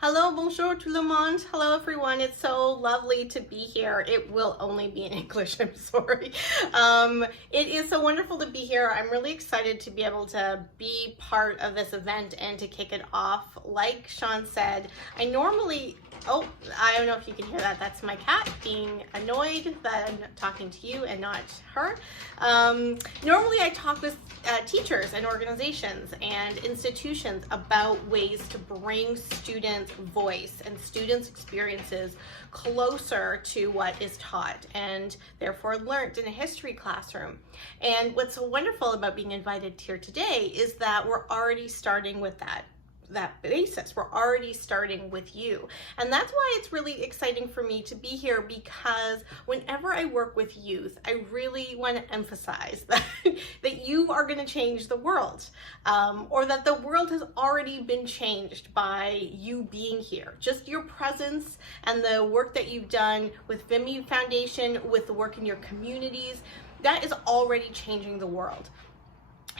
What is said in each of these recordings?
Hello, bonjour tout le monde. Hello, everyone. It's so lovely to be here. It will only be in English, I'm sorry. It is so wonderful to be here. I'm really excited to be able to be part of this event and to kick it off. Like Sean said, I don't know if you can hear that. That's my cat being annoyed that I'm talking to you and not her. Normally I talk with teachers and organizations and institutions about ways to bring students' voice and students' experiences closer to what is taught and therefore learned in a history classroom. And what's so wonderful about being invited here today is that we're already starting with that basis. We're already starting with you. And that's why it's really exciting for me to be here, because whenever I work with youth, I really want to emphasize that you are going to change the world, or that the world has already been changed by you being here. Just your presence and the work that you've done with Vimy Foundation, with the work in your communities, that is already changing the world.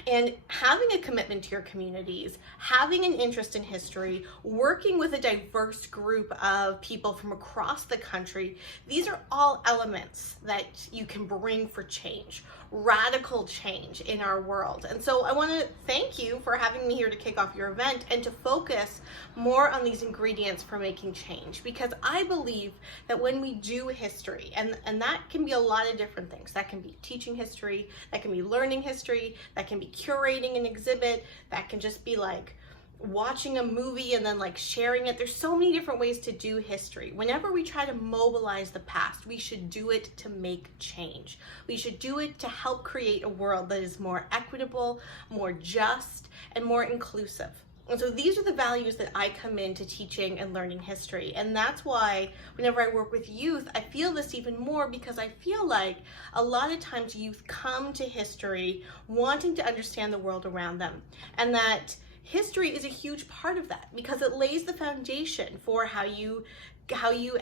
And having a commitment to your communities, having an interest in history, working with a diverse group of people from across the country, these are all elements that you can bring for change, radical change in our world. And so I want to thank you for having me here to kick off your event and to focus more on these ingredients for making change, because I believe that when we do history, and that can be a lot of different things. That can be teaching history, that can be learning history, that can be curating an exhibit, that can just be like watching a movie and then like sharing it. There's so many different ways to do history. Whenever we try to mobilize the past, we should do it to make change. We should do it to help create a world that is more equitable, more just, and more inclusive. And so these are the values that I come into teaching and learning history. And that's why whenever I work with youth, I feel this even more, because I feel like a lot of times youth come to history wanting to understand the world around them. And that history is a huge part of that, because it lays the foundation for how you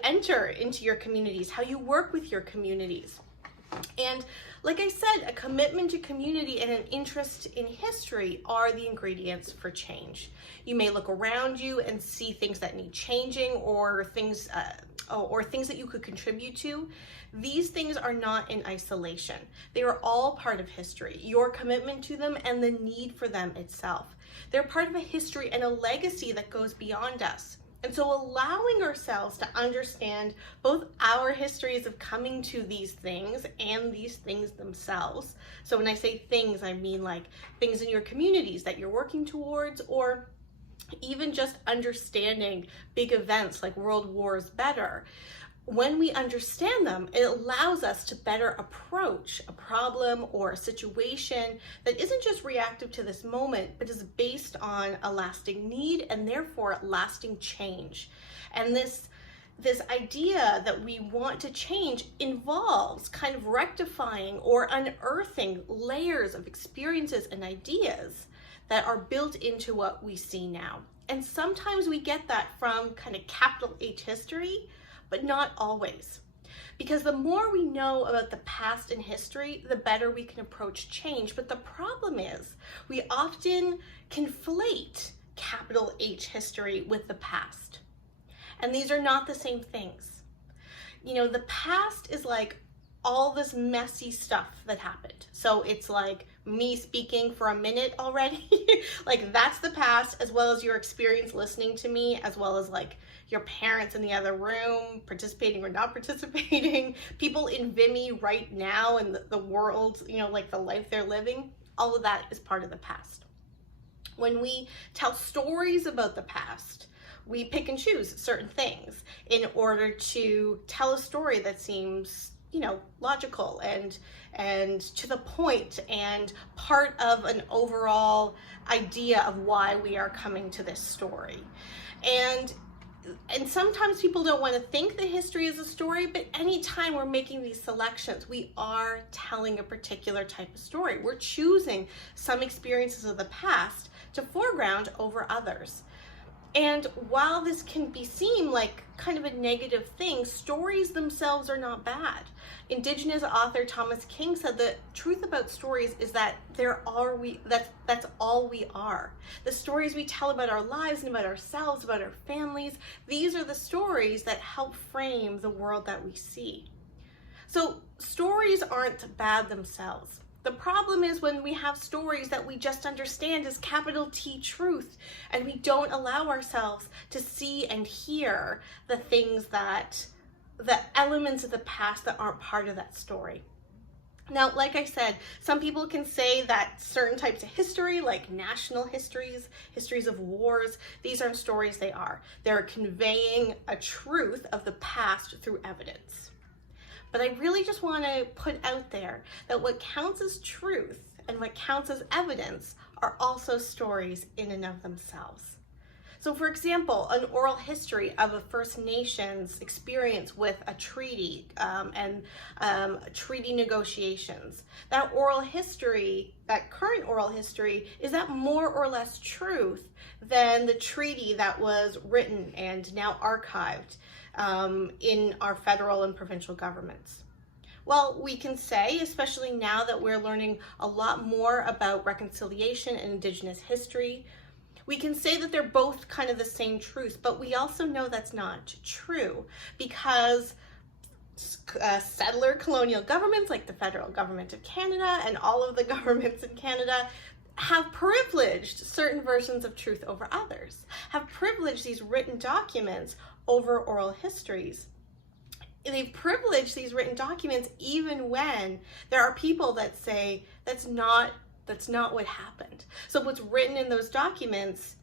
enter into your communities, how you work with your communities. And like I said, a commitment to community and an interest in history are the ingredients for change. You may look around you and see things that need changing, or things that you could contribute to. These things are not in isolation. They are all part of history, your commitment to them and the need for them itself. They're part of a history and a legacy that goes beyond us. And so allowing ourselves to understand both our histories of coming to these things and these things themselves. So when I say things, I mean like things in your communities that you're working towards, or even just understanding big events like world wars better. When we understand them, it allows us to better approach a problem or a situation that isn't just reactive to this moment, but is based on a lasting need and therefore lasting change. And this idea that we want to change involves kind of rectifying or unearthing layers of experiences and ideas that are built into what we see now. And sometimes we get that from kind of capital H history, but not always. Because the more we know about the past in history, the better we can approach change. But the problem is we often conflate capital H history with the past. And these are not the same things. You know, the past is like all this messy stuff that happened. So it's like me speaking for a minute already. Like that's the past, as well as your experience listening to me, as well as like your parents in the other room participating or not participating, people in Vimy right now and the world, you know, like the life they're living. All of that is part of the past. When we tell stories about the past, we pick and choose certain things in order to tell a story that seems, you know, logical and to the point and part of an overall idea of why we are coming to this story. And sometimes people don't want to think that history is a story, but anytime we're making these selections, we are telling a particular type of story. We're choosing some experiences of the past to foreground over others. And while this can be seen like kind of a negative thing, stories themselves are not bad. Indigenous author Thomas King said the truth about stories is that that's all we are. The stories we tell about our lives and about ourselves, about our families, these are the stories that help frame the world that we see. So stories aren't bad themselves. The problem is when we have stories that we just understand as capital T truth, and we don't allow ourselves to see and hear the elements of the past that aren't part of that story. Now, like I said, some people can say that certain types of history, like national histories, histories of wars, these aren't stories. They're conveying a truth of the past through evidence. But I really just want to put out there that what counts as truth and what counts as evidence are also stories in and of themselves. So for example, an oral history of a First Nations experience with a treaty and treaty negotiations. That current oral history, is that more or less truth than the treaty that was written and now archived in our federal and provincial governments? Well, we can say, especially now that we're learning a lot more about reconciliation and Indigenous history, we can say that they're both kind of the same truth, but we also know that's not true because settler colonial governments like the federal government of Canada and all of the governments in Canada have privileged certain versions of truth over others, have privileged these written documents over oral histories. They've privileged these written documents even when there are people that say that's not what happened. So what's written in those documents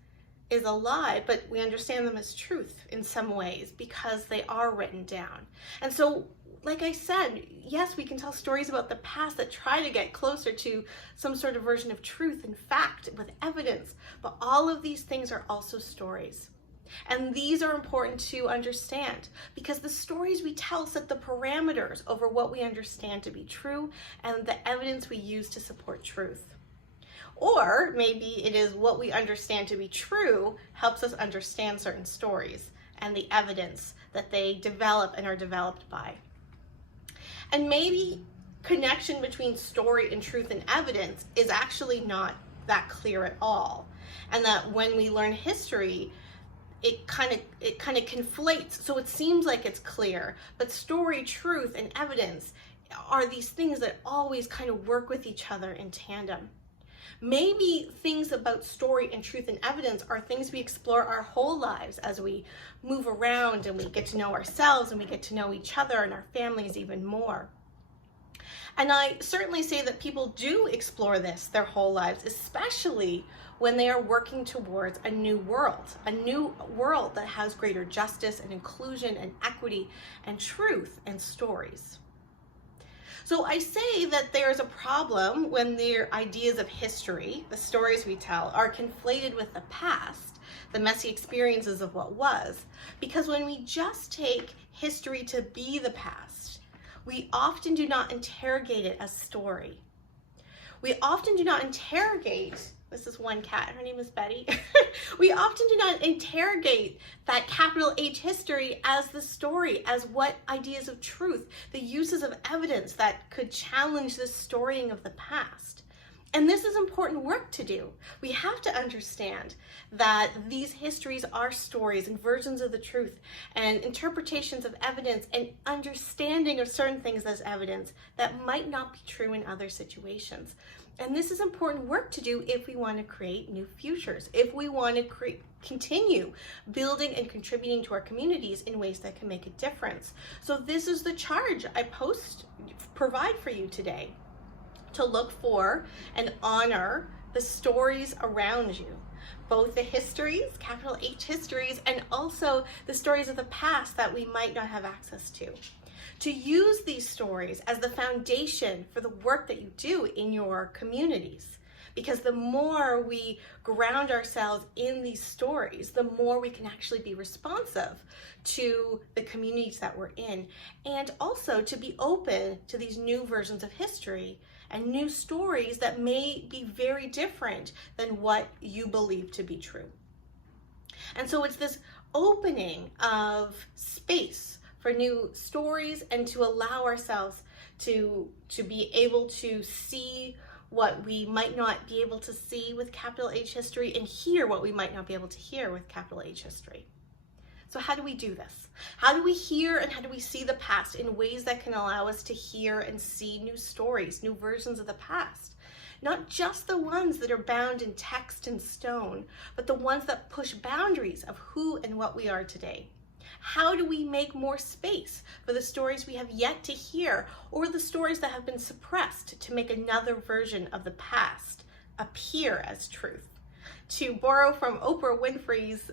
is a lie, but we understand them as truth in some ways because they are written down. And so, like I said, yes, we can tell stories about the past that try to get closer to some sort of version of truth and fact with evidence, but all of these things are also stories. And these are important to understand because the stories we tell set the parameters over what we understand to be true and the evidence we use to support truth. Or maybe it is what we understand to be true helps us understand certain stories and the evidence that they develop and are developed by. And maybe connection between story and truth and evidence is actually not that clear at all. And that when we learn history, it kind of conflates, so it seems like it's clear, but story, truth, and evidence are these things that always kind of work with each other in tandem. Maybe things about story and truth and evidence are things we explore our whole lives as we move around and we get to know ourselves and we get to know each other and our families even more. And I certainly say that people do explore this their whole lives, especially when they are working towards a new world that has greater justice and inclusion and equity and truth and stories. So I say that there is a problem when their ideas of history, the stories we tell, are conflated with the past, the messy experiences of what was, because when we just take history to be the past, we often do not interrogate it as story. We often do not interrogate, this is one cat, her name is Betty. We often do not interrogate that capital H history as the story, as what ideas of truth, the uses of evidence that could challenge the storying of the past. And this is important work to do. We have to understand that these histories are stories and versions of the truth and interpretations of evidence and understanding of certain things as evidence that might not be true in other situations. And this is important work to do if we want to create new futures, if we want to continue building and contributing to our communities in ways that can make a difference. So this is the charge I provide for you today, to look for and honor the stories around you, both the histories, capital H histories, and also the stories of the past that we might not have access to use these stories as the foundation for the work that you do in your communities. Because the more we ground ourselves in these stories, the more we can actually be responsive to the communities that we're in, and also to be open to these new versions of history and new stories that may be very different than what you believe to be true. And so it's this opening of space for new stories and to allow ourselves to be able to see what we might not be able to see with capital H history and hear what we might not be able to hear with capital H history. So how do we do this? How do we hear and how do we see the past in ways that can allow us to hear and see new stories, new versions of the past? Not just the ones that are bound in text and stone, but the ones that push boundaries of who and what we are today. How do we make more space for the stories we have yet to hear or the stories that have been suppressed to make another version of the past appear as truth? To borrow from Oprah Winfrey's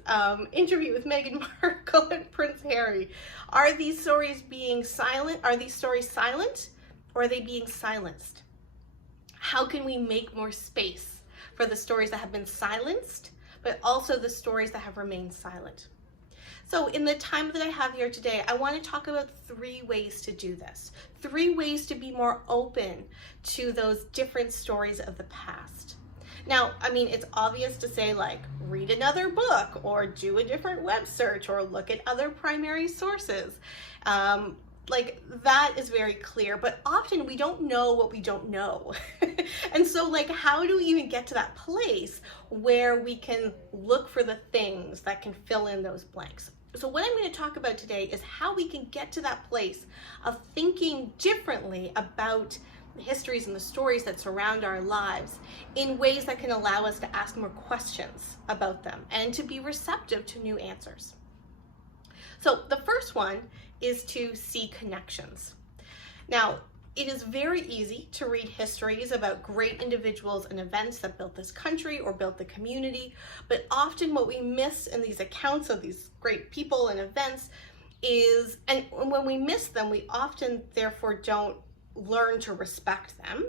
interview with Meghan Markle and Prince Harry, are these stories being silent? Are these stories silent or are they being silenced? How can we make more space for the stories that have been silenced, but also the stories that have remained silent? So in the time that I have here today, I want to talk about 3 ways to do this. 3 ways to be more open to those different stories of the past. Now, I mean, it's obvious to say like, read another book or do a different web search or look at other primary sources. Like that is very clear, but often we don't know what we don't know. And so like, how do we even get to that place where we can look for the things that can fill in those blanks? So what I'm going to talk about today is how we can get to that place of thinking differently about the histories and the stories that surround our lives in ways that can allow us to ask more questions about them and to be receptive to new answers. So the first one is to see connections. Now, it is very easy to read histories about great individuals and events that built this country or built the community, but often what we miss in these accounts of these great people and events is, and when we miss them, we often therefore don't learn to respect them,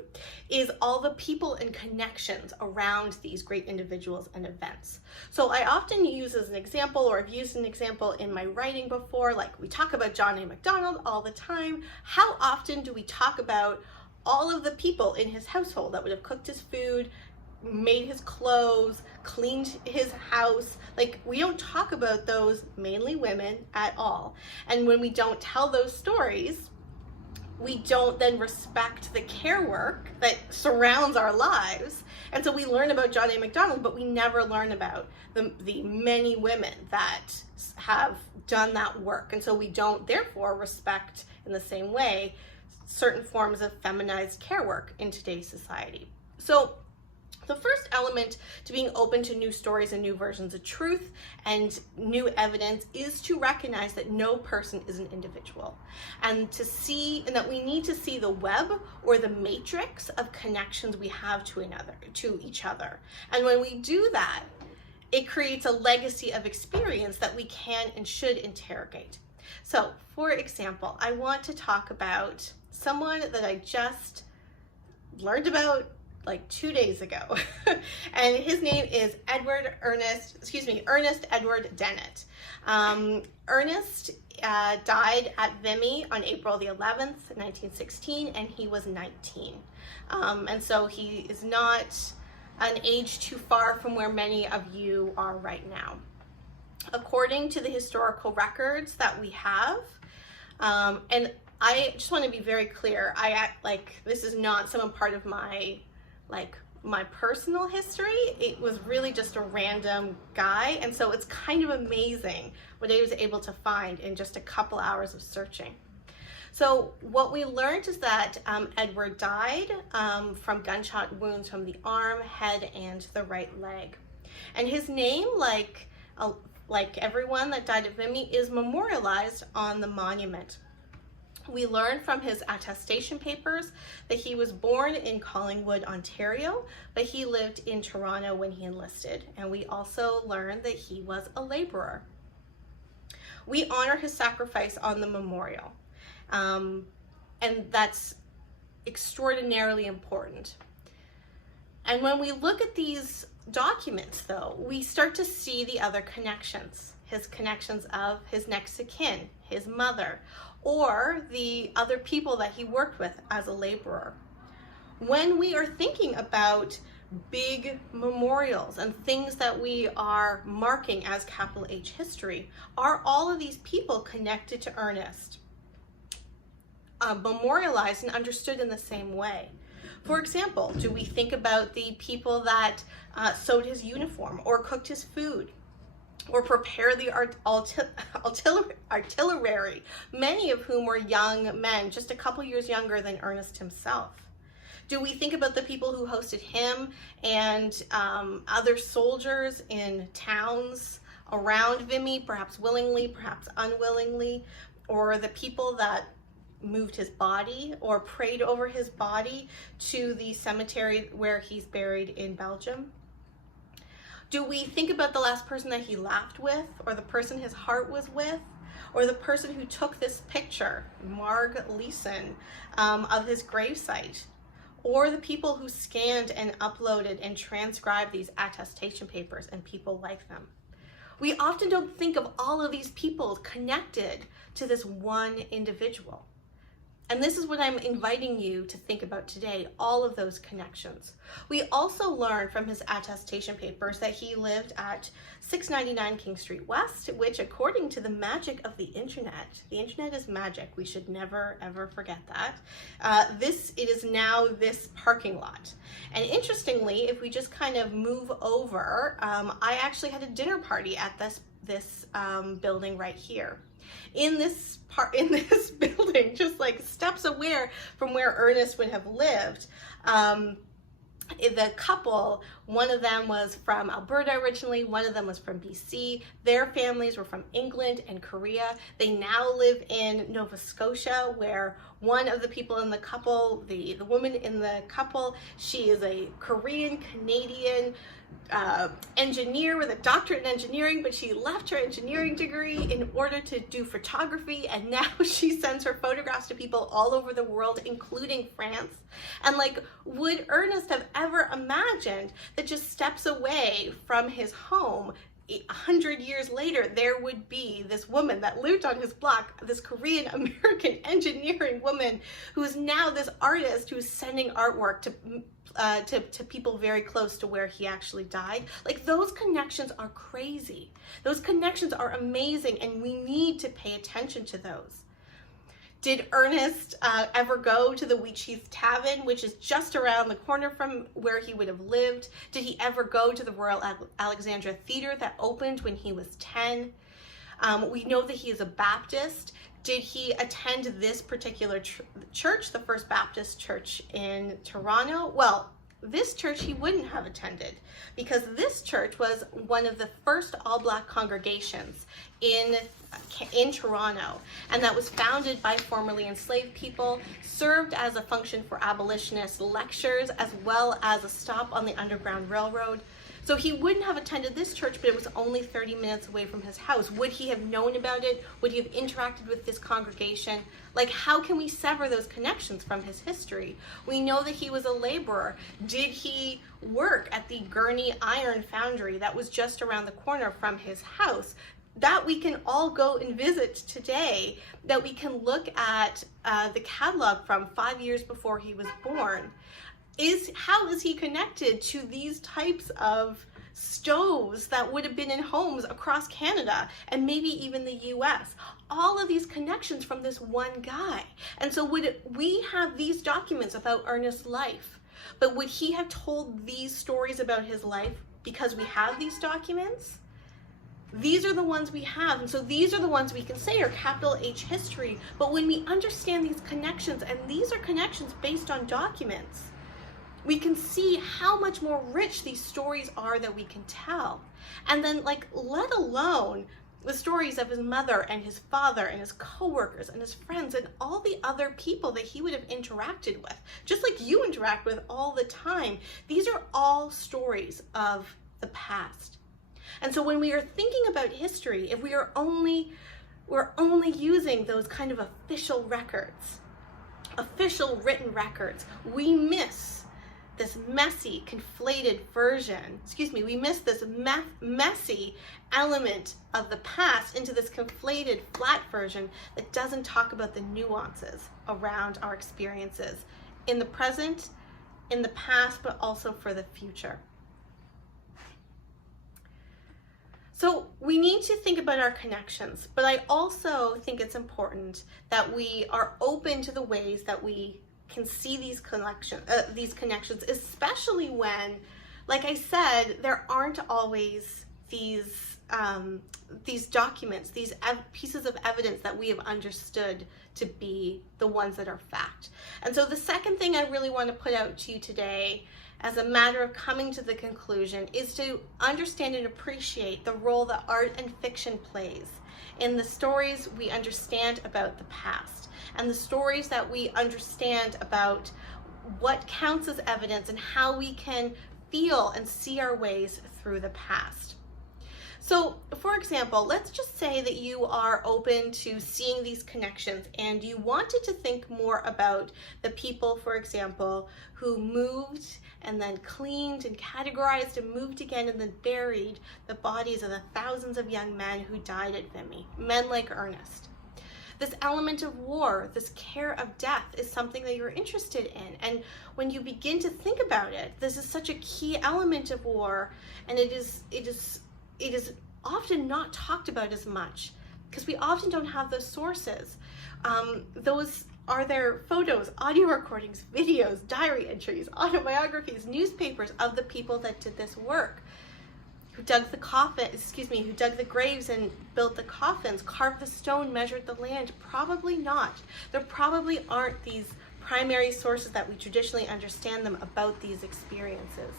is all the people and connections around these great individuals and events. So I often use as an example, or I've used an example in my writing before, like we talk about John A. Macdonald all the time. How often do we talk about all of the people in his household that would have cooked his food, made his clothes, cleaned his house? Like, we don't talk about those, mainly women, at all. And when we don't tell those stories, we don't then respect the care work that surrounds our lives. And so we learn about John A. Macdonald, but we never learn about the many women that have done that work. And so we don't therefore respect in the same way certain forms of feminized care work in today's society. So the first element to being open to new stories and new versions of truth and new evidence is to recognize that no person is an individual, and to see, and that we need to see the web or the matrix of connections we have to each other. And when we do that, it creates a legacy of experience that we can and should interrogate. So, for example, I want to talk about someone that I just learned about like 2 days ago. And his name is Ernest Edward Dennett. Ernest died at Vimy on April the 11th, 1916, and he was 19. And so he is not an age too far from where many of you are right now. According to the historical records that we have, and I just want to be very clear, this is not some part of my personal history. It was really just a random guy, and so it's kind of amazing what I was able to find in just a couple hours of searching. So what we learned is that Edward died from gunshot wounds from the arm, head, and the right leg. And his name, like everyone that died at Vimy, is memorialized on the monument. We learned from his attestation papers that he was born in Collingwood, Ontario, but he lived in Toronto when he enlisted. And we also learned that he was a laborer. We honor his sacrifice on the memorial, and that's extraordinarily important. And when we look at these documents, though, we start to see the other connections, his connections of his next of kin, his mother, or the other people that he worked with as a laborer. When we are thinking about big memorials and things that we are marking as capital H history, are all of these people connected to Ernest memorialized and understood in the same way? For example, do we think about the people that sewed his uniform or cooked his food or prepared the artillery, many of whom were young men, just a couple years younger than Ernest himself? Do we think about the people who hosted him and other soldiers in towns around Vimy, perhaps willingly, perhaps unwillingly, or the people that moved his body or prayed over his body to the cemetery where he's buried in Belgium? Do we think about the last person that he laughed with, or the person his heart was with, or the person who took this picture, Marg Leeson, of his gravesite, or the people who scanned and uploaded and transcribed these attestation papers and people like them? We often don't think of all of these people connected to this one individual. And this is what I'm inviting you to think about today, all of those connections. We also learned from his attestation papers that he lived at 699 King Street West, which, according to the magic of the internet is magic. We should never, ever forget that. It is now this parking lot. And interestingly, if we just kind of move over, I actually had a dinner party at this building right here. In this building, just like steps away from where Ernest would have lived, the couple, one of them was from Alberta originally, one of them was from BC. Their families were from England and Korea. They now live in Nova Scotia, where one of the people in the couple, the woman in the couple, she is a Korean Canadian engineer with a doctorate in engineering, but she left her engineering degree in order to do photography, and now she sends her photographs to people all over the world, including France. And like, would Ernest have ever imagined that just steps away from his home 100 years later, there would be this woman that lived on his block, this Korean American engineering woman who's now this artist who's sending artwork to people very close to where he actually died? Like, those connections are crazy. Those connections are amazing, and we need to pay attention to those. Did Ernest ever go to the Wheatsheaf Tavern, which is just around the corner from where he would have lived? Did he ever go to the Royal Alexandra Theatre that opened when he was 10? We know that he is a Baptist. Did he attend this particular church, the First Baptist Church in Toronto? Well, this church he wouldn't have attended, because this church was one of the first all-Black congregations in Toronto, and that was founded by formerly enslaved people, served as a function for abolitionist lectures, as well as a stop on the Underground Railroad. So he wouldn't have attended this church, but it was only 30 minutes away from his house. Would he have known about it? Would he have interacted with this congregation? Like, how can we sever those connections from his history? We know that he was a laborer. Did he work at the Gurney Iron Foundry that was just around the corner from his house? That we can all go and visit today, that we can look at the catalog from 5 years before he was born. How is he connected to these types of stoves that would have been in homes across Canada and maybe even the US? All of these connections from this one guy. And so would we have these documents about Ernest's life, but would he have told these stories about his life because we have these documents? These are the ones we have, and so these are the ones we can say are capital H history. But when we understand these connections, and these are connections based on documents, we can see how much more rich these stories are that we can tell. And then, like, let alone the stories of his mother and his father and his coworkers and his friends and all the other people that he would have interacted with, just like you interact with all the time. These are all stories of the past. And so when we are thinking about history, if we're only using those kind of official records, official written records, we miss this messy, conflated version, we miss this messy element of the past into this conflated, flat version that doesn't talk about the nuances around our experiences in the present in the past, but also for the future. So we need to think about our connections, but I also think it's important that we are open to the ways that we can see these connections, especially when, like I said, there aren't always these documents, these pieces of evidence that we have understood to be the ones that are fact. And so the second thing I really want to put out to you today, as a matter of coming to the conclusion, is to understand and appreciate the role that art and fiction plays in the stories we understand about the past, and the stories that we understand about what counts as evidence and how we can feel and see our ways through the past. So, for example, let's just say that you are open to seeing these connections and you wanted to think more about the people, for example, who moved and then cleaned and categorized and moved again and then buried the bodies of the thousands of young men who died at Vimy, men like Ernest. This element of war, this care of death, is something that you're interested in. And when you begin to think about it, this is such a key element of war, and it is often not talked about as much because we often don't have those sources. Those are their photos, audio recordings, videos, diary entries, autobiographies, newspapers of the people that did this work, who dug the graves and built the coffins, carved the stone, measured the land. Probably not. There probably aren't these primary sources that we traditionally understand them about these experiences.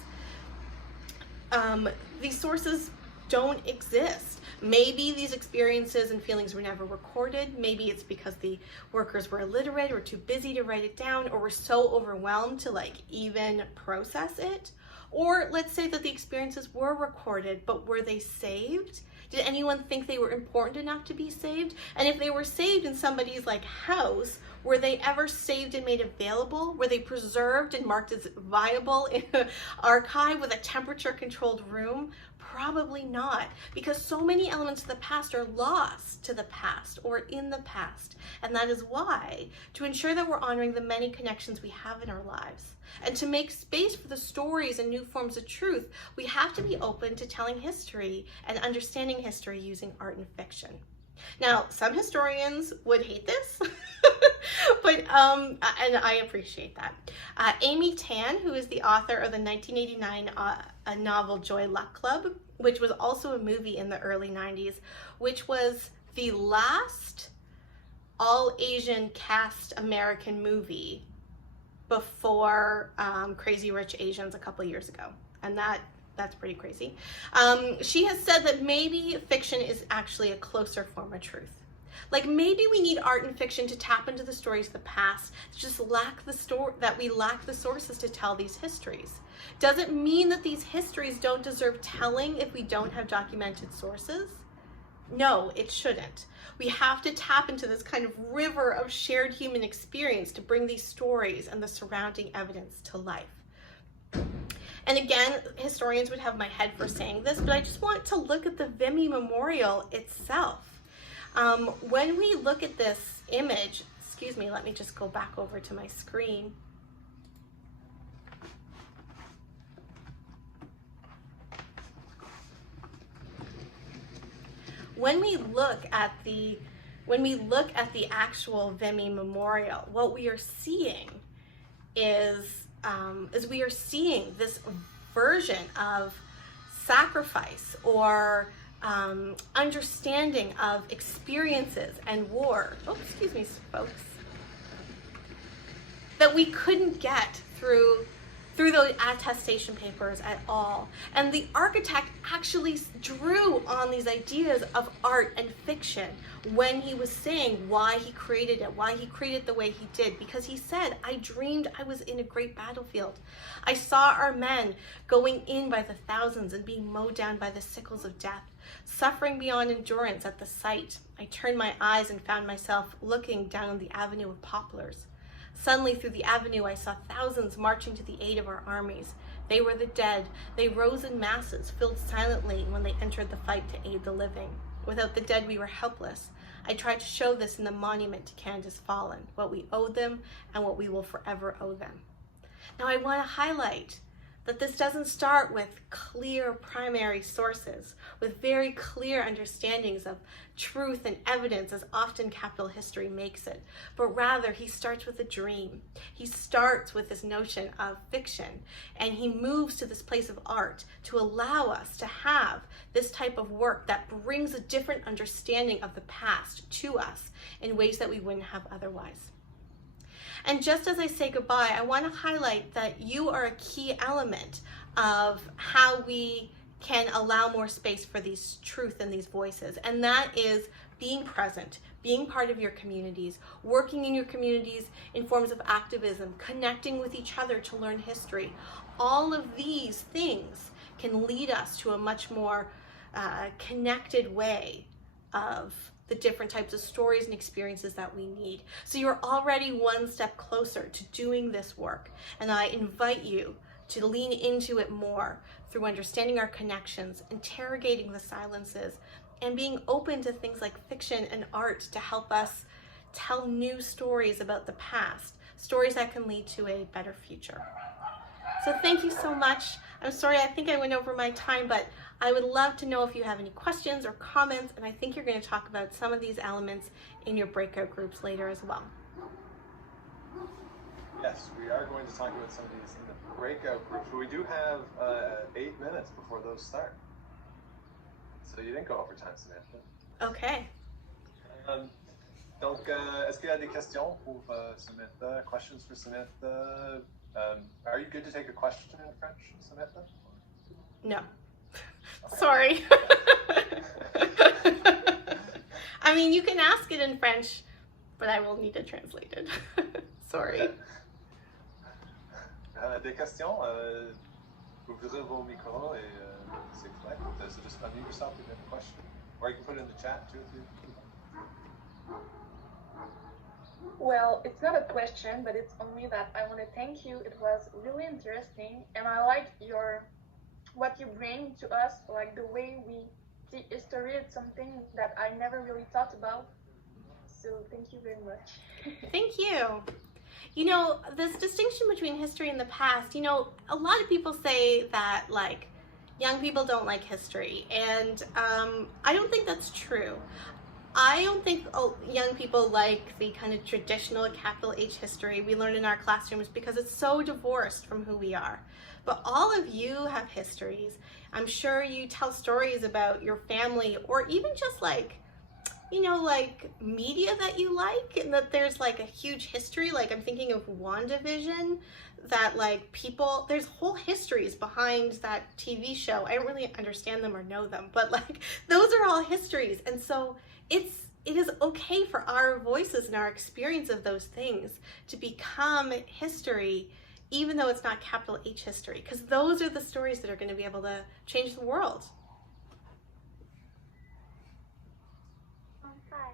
These sources don't exist. Maybe these experiences and feelings were never recorded. Maybe it's because the workers were illiterate or too busy to write it down, or were so overwhelmed to even process it. Or let's say that the experiences were recorded, but were they saved? Did anyone think they were important enough to be saved? And if they were saved in somebody's house, were they ever saved and made available? Were they preserved and marked as viable in an archive with a temperature-controlled room? Probably not, because so many elements of the past are lost to the past or in the past. And that is why, to ensure that we're honoring the many connections we have in our lives, and to make space for the stories and new forms of truth, we have to be open to telling history and understanding history using art and fiction. Now, some historians would hate this, but and I appreciate that. Amy Tan, who is the author of the 1989 novel Joy Luck Club, which was also a movie in the early 90s, which was the last all-Asian cast American movie before Crazy Rich Asians a couple years ago, and that's pretty crazy. She has said that maybe fiction is actually a closer form of truth. Maybe we need art and fiction to tap into the stories of the past, just that we lack the sources to tell these histories. Does it mean that these histories don't deserve telling if we don't have documented sources? No, it shouldn't. We have to tap into this kind of river of shared human experience to bring these stories and the surrounding evidence to life. And again, historians would have my head for saying this, but I just want to look at the Vimy Memorial itself. When we look at this image, let me just go back over to my screen. When we look at the actual Vimy Memorial, what we are seeing is we are seeing this version of sacrifice or understanding of experiences and war. Oh, excuse me, folks. That we couldn't get through those attestation papers at all. And the architect actually drew on these ideas of art and fiction when he was saying why he created it, why he created the way he did, because he said, I dreamed I was in a great battlefield. I saw our men going in by the thousands and being mowed down by the sickles of death, suffering beyond endurance at the sight. I turned my eyes and found myself looking down the avenue of poplars. Suddenly through the avenue I saw thousands marching to the aid of our armies. They were the dead. They rose in masses, filled silently when they entered the fight to aid the living. Without the dead we were helpless. I tried to show this in the monument to Canada's fallen, what we owed them and what we will forever owe them. Now I want to highlight that this doesn't start with clear primary sources, with very clear understandings of truth and evidence, as often capital history makes it, but rather he starts with a dream. He starts with this notion of fiction, and he moves to this place of art to allow us to have this type of work that brings a different understanding of the past to us in ways that we wouldn't have otherwise. And just as I say goodbye, I want to highlight that you are a key element of how we can allow more space for these truth and these voices. And that is being present, being part of your communities, working in your communities in forms of activism, connecting with each other to learn history. All of these things can lead us to a much more connected way of the different types of stories and experiences that we need. So you're already one step closer to doing this work, and I invite you to lean into it more through understanding our connections, interrogating the silences, and being open to things like fiction and art to help us tell new stories about the past, stories that can lead to a better future. So thank you so much. I'm sorry, I think I went over my time, but I would love to know if you have any questions or comments, and I think you're going to talk about some of these elements in your breakout groups later as well. Yes, we are going to talk about some of these in the breakout groups, but we do have 8 minutes before those start. So you didn't go over time, Samantha. Okay. Donc, est-ce qu'il y a des questions pour Samantha? Questions for Samantha? Are you good to take a question in French, Samantha? No. Sorry. I mean, you can ask it in French, but I will need it translated. Sorry. Des questions? Ouvrez vos micros et c'est correct. So just unmute yourself if you have a question. Or you can put it in the chat too if you. Well, it's not a question, but it's only that I want to thank you. It was really interesting, and I like what you bring to us, like the way we see history. It's something that I never really thought about. So thank you very much. Thank you. You know, this distinction between history and the past, you know, a lot of people say that, like, young people don't like history, and I don't think that's true. I don't think young people like the kind of traditional capital H history we learn in our classrooms because it's so divorced from who we are. But all of you have histories. I'm sure you tell stories about your family, or even just like, you know, like media that you like, and that there's like a huge history. Like I'm thinking of WandaVision, that like people, there's whole histories behind that TV show. I don't really understand them or know them, but like those are all histories. And so it is okay for our voices and our experience of those things to become history, even though it's not capital H history, because those are the stories that are going to be able to change the world. Hi.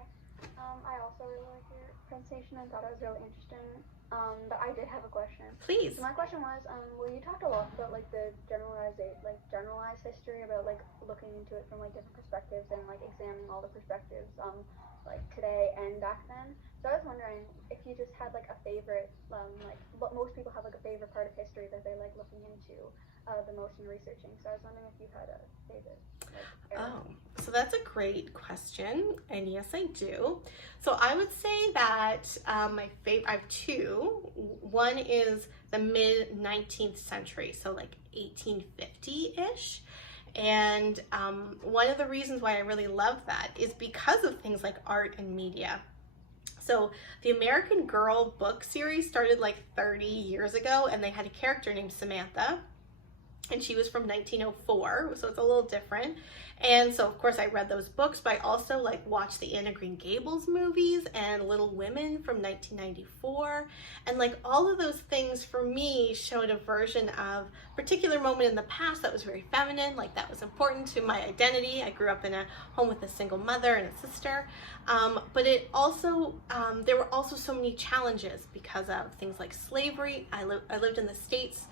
I also really like your presentation and thought it was really interesting. But I did have a question. Please. So my question was, well, you talked a lot about like the generalized history, about like looking into it from like different perspectives and like examining all the perspectives, like today and back then. So I was wondering if you just had like a favorite, like what most people have like a favorite part of history that they like looking into the most and researching. So I was wondering if you had a favorite. Oh, so that's a great question, and yes, I do. So I would say that my favorite, I have two. One is the mid-19th century, so like 1850-ish. And one of the reasons why I really love that is because of things like art and media. So the American Girl book series started like 30 years ago, and they had a character named Samantha, and she was from 1904, so it's a little different. And so of course I read those books, but I also like watched the Anne of Green Gables movies and Little Women from 1994. And like all of those things for me showed a version of a particular moment in the past that was very feminine, like that was important to my identity. I grew up in a home with a single mother and a sister. But it also, there were also so many challenges because of things like slavery. I lived in the States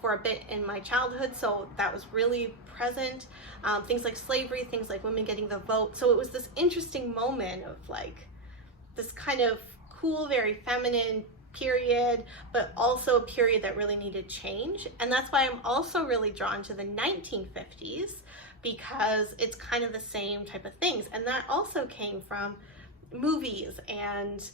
for a bit in my childhood, so that was really present. Things like slavery, things like women getting the vote. So it was this interesting moment of like this kind of cool, very feminine period, but also a period that really needed change. And that's why I'm also really drawn to the 1950s, because it's kind of the same type of things. And that also came from movies and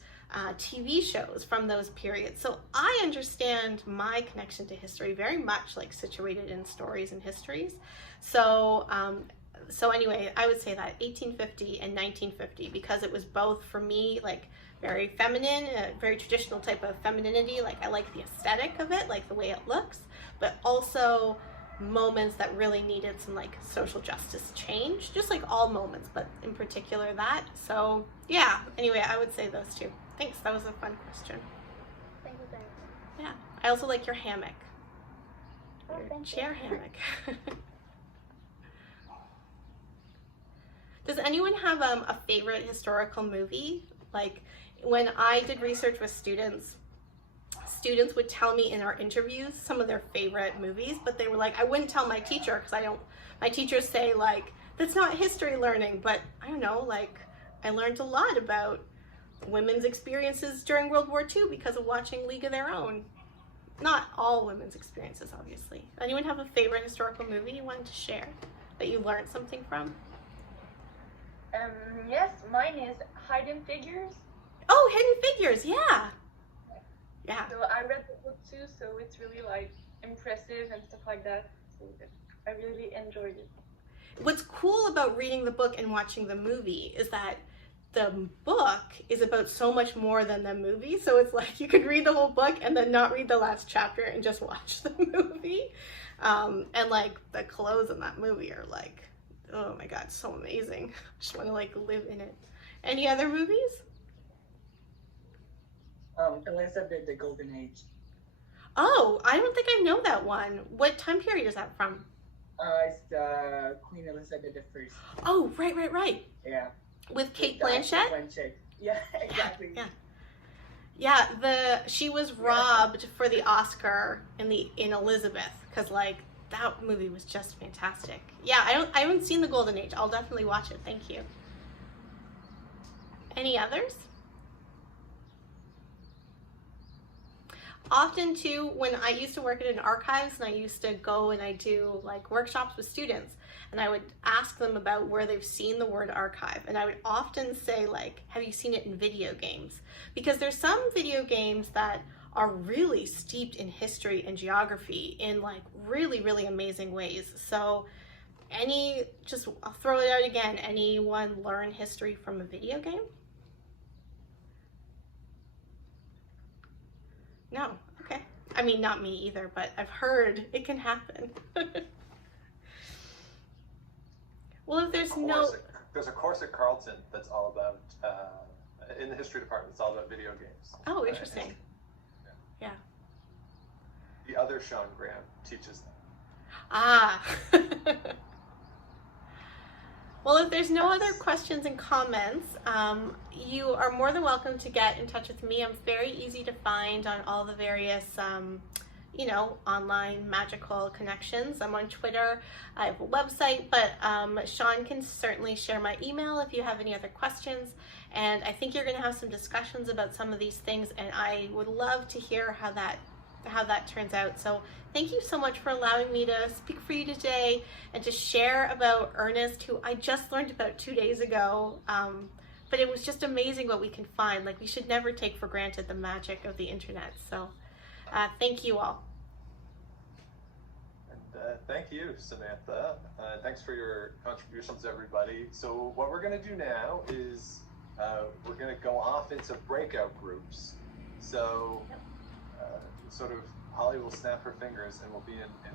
TV shows from those periods. So I understand my connection to history very much like situated in stories and histories. So anyway, I would say that 1850 and 1950, because it was both for me like very feminine, a very traditional type of femininity. Like I like the aesthetic of it, like the way it looks, but also moments that really needed some like social justice change, just like all moments, but in particular that. So yeah, anyway, I would say those two. Thanks, that was a fun question. Thank you very much. Yeah, I also like your hammock, Oh, your thank you. chair hammock. Does anyone have a favorite historical movie? Like when I did research with students would tell me in our interviews some of their favorite movies, but they were like, I wouldn't tell my teacher because my teachers say like, that's not history learning, but I don't know, like I learned a lot about women's experiences during World War II because of watching League of Their Own. Not all women's experiences, obviously. Anyone have a favorite historical movie you wanted to share that you learned something from? Yes, mine is Hidden Figures. Oh, Hidden Figures, yeah. Yeah. So I read the book too, so it's really like impressive and stuff like that. So I really enjoyed it. What's cool about reading the book and watching the movie is that the book is about so much more than the movie. So it's like you could read the whole book and then not read the last chapter and just watch the movie. And like the clothes in that movie are like, oh my God, so amazing. I just want to like live in it. Any other movies? Elizabeth, the Golden Age. Oh, I don't think I know that one. What time period is that from? It's Queen Elizabeth I. Oh, right. Yeah. With Kate With, Blanchett? Blanchett. Yeah, exactly. Yeah, she was robbed for the Oscar in Elizabeth, because like that movie was just fantastic. Yeah, I haven't seen the Golden Age. I'll definitely watch it. Thank you. Any others? Often too, when I used to work at an archives and I used to go and I do like workshops with students, and I would ask them about where they've seen the word archive, and I would often say like, have you seen it in video games? Because there's some video games that are really steeped in history and geography in like really, really amazing ways. So I'll throw it out again, anyone learn history from a video game? No, okay. I mean, not me either, but I've heard it can happen. Well, if there's There's a course at Carleton that's all about, in the history department, it's all about video games. Oh, interesting. Yeah. The other Sean Graham teaches them. Ah. Well, if there's no other questions and comments, you are more than welcome to get in touch with me. I'm very easy to find on all the various, online magical connections. I'm on Twitter. I have a website, but Sean can certainly share my email if you have any other questions. And I think you're going to have some discussions about some of these things, and I would love to hear how that turns out. So thank you so much for allowing me to speak for you today and to share about Ernest, who I just learned about 2 days ago. But it was just amazing what we can find. Like, we should never take for granted the magic of the internet. So thank you all. And thank you, Samantha. Thanks for your contributions, everybody. So what we're going to do now is we're going to go off into breakout groups. So sort of Holly will snap her fingers and we'll be in